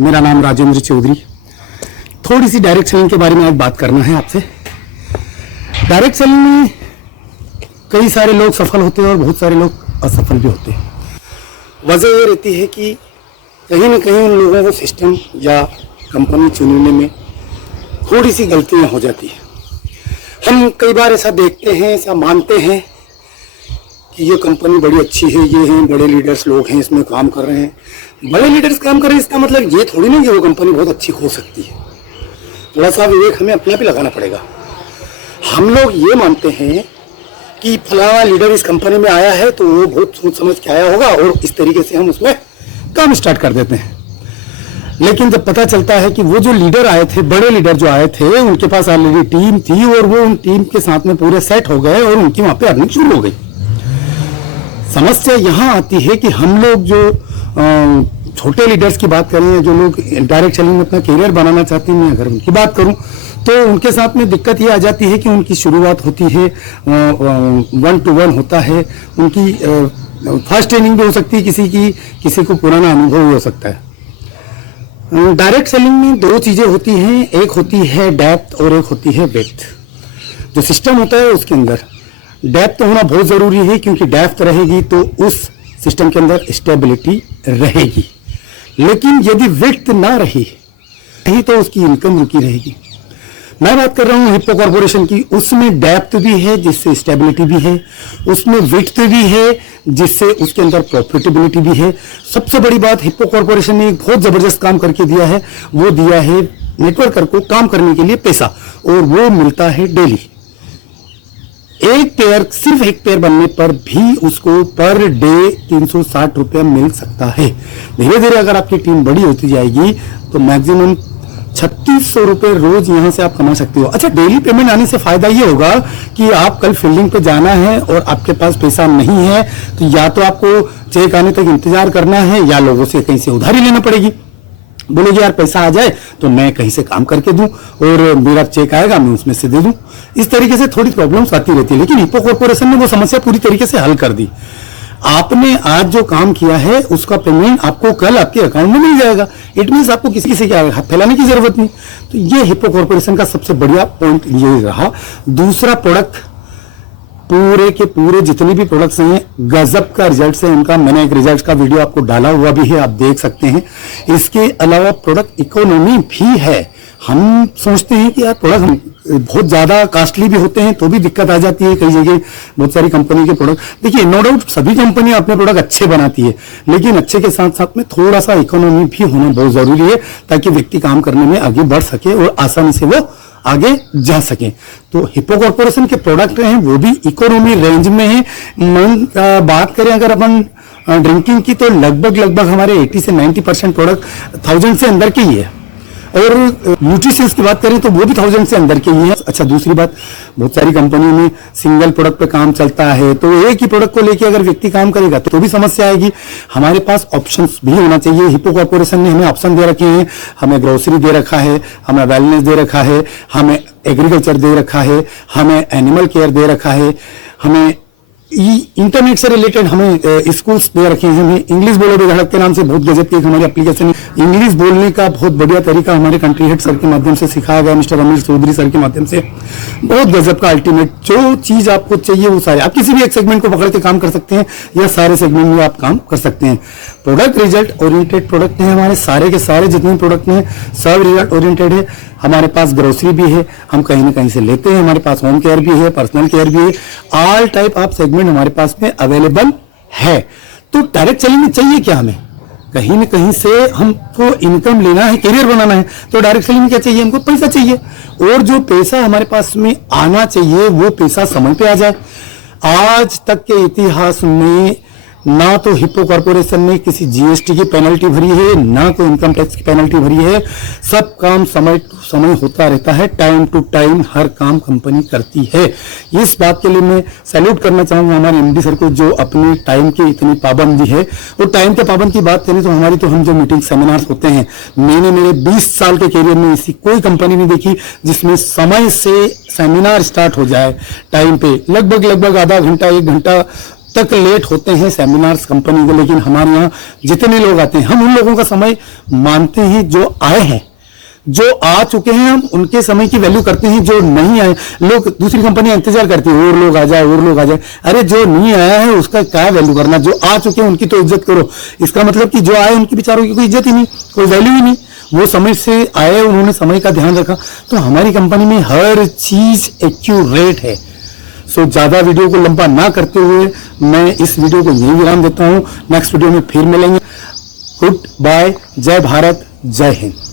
मेरा नाम राजेंद्र चौधरी। थोड़ी सी डायरेक्ट सेलिंग के बारे में आज बात करना है आपसे। डायरेक्ट सेलिंग में कई सारे लोग सफल होते हैं और बहुत सारे लोग असफल भी होते हैं। वजह ये रहती है कि कहीं ना कहीं उन लोगों को सिस्टम या कंपनी चुनने में थोड़ी सी गलतियां हो जाती है। हम कई बार ऐसा देखते हैं, ऐसा मानते हैं कि ये कंपनी बड़ी अच्छी है, ये हैं बड़े लीडर्स लोग हैं, इसमें काम कर रहे हैं। बड़े लीडर्स काम कर रहे हैं इसका मतलब ये थोड़ी ना कि वो कंपनी बहुत अच्छी हो सकती है। थोड़ा सा विवेक हमें अपना भी लगाना पड़ेगा। हम लोग ये मानते हैं कि फलाना लीडर इस कंपनी में आया है तो वो बहुत सोच समझ के आया होगा और इस तरीके से हम उसमें काम स्टार्ट कर देते हैं। लेकिन जब पता चलता है कि वो जो लीडर आए थे, बड़े लीडर जो आए थे, उनके पास ऑलरेडी टीम थी और वो उन टीम के साथ में पूरे सेट हो गए और उनकी वहां पे अर्निंग शुरू हो गई। समस्या यहाँ आती है कि हम लोग जो छोटे लीडर्स की बात करें, जो लोग डायरेक्ट सेलिंग में अपना करियर बनाना चाहते हैं, अगर उनकी बात करूं तो उनके साथ में दिक्कत ये आ जाती है कि उनकी शुरुआत होती है 1-to-1 होता है। उनकी फर्स्ट ट्रेनिंग भी हो सकती है किसी को पुराना अनुभव भी हो सकता है। डायरेक्ट सेलिंग में दो चीजें होती हैं, एक होती है डेप्थ और एक होती है ब्रेड्थ। जो सिस्टम होता है उसके अंदर डेप्थ तो होना बहुत जरूरी है, क्योंकि डेप्थ रहेगी तो उस सिस्टम के अंदर स्टेबिलिटी रहेगी। लेकिन यदि विड्थ ना रही तो उसकी इनकम रुकी रहेगी। मैं बात कर रहा हूं हिप्पो कॉर्पोरेशन की। उसमें डेप्थ भी है जिससे स्टेबिलिटी भी है, उसमें विड्थ भी है जिससे उसके अंदर प्रॉफिटेबिलिटी भी है। सबसे बड़ी बात, हिप्पो कॉर्पोरेशन ने एक बहुत जबरदस्त काम करके दिया है। वो दिया है नेटवर्कर को काम करने के लिए पैसा, और वो मिलता है डेली। सिर्फ एक पेयर बनने पर भी उसको पर डे 360 रुपया मिल सकता है। धीरे धीरे अगर आपकी टीम बड़ी होती जाएगी तो मैक्सिमम 3600 रुपए रोज यहां से आप कमा सकते हो। अच्छा, डेली पेमेंट आने से फायदा ये होगा कि आप कल फील्डिंग पे जाना है और आपके पास पैसा नहीं है तो या तो आपको चेक आने तक इंतजार करना है या लोगों से कहीं से उधारी लेना पड़ेगी। बोलोगे यार पैसा आ जाए तो मैं कहीं से काम करके दूं और मेरा चेक आएगा मैं उसमें से दे दूं। इस तरीके से थोड़ी प्रॉब्लम्स आती रहती है, लेकिन हिप्पो कॉर्पोरेशन ने वो समस्या पूरी तरीके से हल कर दी। आपने आज जो काम किया है उसका पेमेंट आपको कल आपके अकाउंट में मिल जाएगा। इट मींस आपको किसी से क्या हाथ फैलाने की जरूरत नहीं। तो ये हिप्पो कॉर्पोरेशन का सबसे बढ़िया पॉइंट ये रहा। दूसरा, प्रोडक्ट पूरे के पूरे जितने भी प्रोडक्ट्स हैं गजब का रिजल्ट है उनका। मैंने एक रिजल्ट का वीडियो आपको डाला हुआ भी है, आप देख सकते हैं। इसके अलावा प्रोडक्ट इकोनॉमी भी है। हम सोचते हैं कि यार प्रोडक्ट बहुत ज्यादा कॉस्टली भी होते हैं तो भी दिक्कत आ जाती है कई जगह। बहुत सारी कंपनी के प्रोडक्ट, देखिए नो डाउट सभी कंपनी अपने प्रोडक्ट अच्छे बनाती है, लेकिन अच्छे के साथ साथ में थोड़ा सा इकोनॉमी भी होना बहुत जरूरी है ताकि व्यक्ति काम करने में आगे बढ़ सके और आसानी से वो आगे जा सके। तो हिप्पो कॉर्पोरेशन के प्रोडक्ट हैं वो भी इकोनॉमी रेंज में है। बात करें अगर अपन ड्रिंकिंग की तो लगभग हमारे 80 से 90% प्रोडक्ट 1000 से अंदर के ही है, और न्यूट्रिशंस की बात करें तो वो भी 1000 से अंदर के ही है। अच्छा, दूसरी बात, बहुत सारी कंपनियों में सिंगल प्रोडक्ट पे काम चलता है तो एक ही प्रोडक्ट को लेके अगर व्यक्ति काम करेगा तो भी समस्या आएगी। हमारे पास ऑप्शंस भी होना चाहिए। हिप्पो कॉर्पोरेशन ने हमें ऑप्शन दे रखे हैं। हमें ग्रोसरी दे रखा है, हमें वेलनेस दे रखा है, हमें एग्रीकल्चर दे रखा है, हमें एनिमल केयर दे रखा है, हमें इंटरनेट से रिलेटेड हमें स्कूल्स दे रखे हैं। हमें इंग्लिश बोलो बेधड़क के नाम से बहुत गजब की हमारी एप्लीकेशन है। इंग्लिश बोलने का बहुत बढ़िया तरीका हमारे कंट्री हेड सर के माध्यम से सिखाया गया, मिस्टर अमित चौधरी सर के माध्यम से। बहुत गजब का अल्टीमेट जो चीज आपको चाहिए वो सारे आप किसी भी एक सेगमेंट को पकड़ के काम कर सकते हैं या सारे सेगमेंट में आप काम कर सकते हैं। प्रोडक्ट रिजल्ट ओरिएंटेड प्रोडक्ट है हमारे सारे के सारे जितने प्रोडक्ट हैं सब रिजल्ट ओरिएंटेड है। हमारे पास ग्रोसरी भी है, हम कहीं ना कहीं से लेते हैं। हमारे पास होम केयर भी है, पर्सनल केयर भी है, ऑल टाइप ऑफ सेगमेंट हमारे पास में अवेलेबल है। तो डायरेक्ट सेलिंग में चाहिए क्या हमें? कहीं ना कहीं से हमको इनकम लेना है, करियर बनाना है। तो डायरेक्ट सेलिंग में क्या चाहिए? हमको पैसा चाहिए, और जो पैसा हमारे पास में आना चाहिए वो पैसा समय पे आ जाए। आज तक के इतिहास में ना तो हिप्पो कॉर्पोरेशन ने किसी जीएसटी की पेनल्टी भरी है, ना कोई इनकम टैक्स की पेनल्टी भरी है। सब काम समय समय होता रहता है, टाइम टू टाइम हर काम कंपनी करती है। इस बात के लिए मैं सैल्यूट करना चाहूंगा हमारे एमडी सर को, जो अपने टाइम की इतनी पाबंदी है। और टाइम के पाबंदी की बात करें तो हमारी तो हम जो मीटिंग सेमिनार्स होते हैं, मैंने मेरे 20 साल के करियर में ऐसी कोई कंपनी नहीं देखी जिसमें समय से सेमिनार स्टार्ट हो जाए टाइम पे। लगभग आधा घंटा 1 घंटा तक लेट होते हैं सेमिनार्स कंपनी के, लेकिन हमारे यहाँ जितने लोग आते हैं हम उन लोगों का समय मानते हैं जो आए हैं, जो आ चुके हैं हम उनके समय की वैल्यू करते हैं। जो नहीं आए, लोग दूसरी कंपनियां इंतजार करती है और लोग आ जाए और लोग आ जाए। अरे जो नहीं आया है उसका क्या वैल्यू करना, जो आ चुके हैं उनकी तो इज्जत करो। इसका मतलब कि जो आए उनकी बेचारों की कोई इज्जत ही नहीं, कोई वैल्यू ही नहीं। वो समय से आए, उन्होंने समय का ध्यान रखा। तो हमारी कंपनी में हर चीज एक्यूरेट है। सो ज्यादा वीडियो को लंबा ना करते हुए मैं इस वीडियो को यही विराम देता हूं। नेक्स्ट वीडियो में फिर मिलेंगे। गुड बाय, जय भारत, जय हिंद।